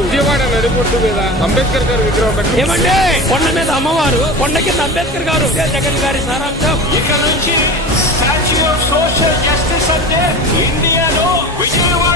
విజయవాడ నడిపొట్టు మీద అంబేద్కర్ గారి విగ్రహం పెట్టి ఏమంటే కొండ మీద అమ్మవారు, కొండ కింద అంబేద్కర్ గారు, జగన్ గారి సారాంశం. ఇక్కడ నుంచి స్టాచ్యూ ఆఫ్ సోషల్ జస్టిస్ అంటే ఇండియాలో విజయవాడ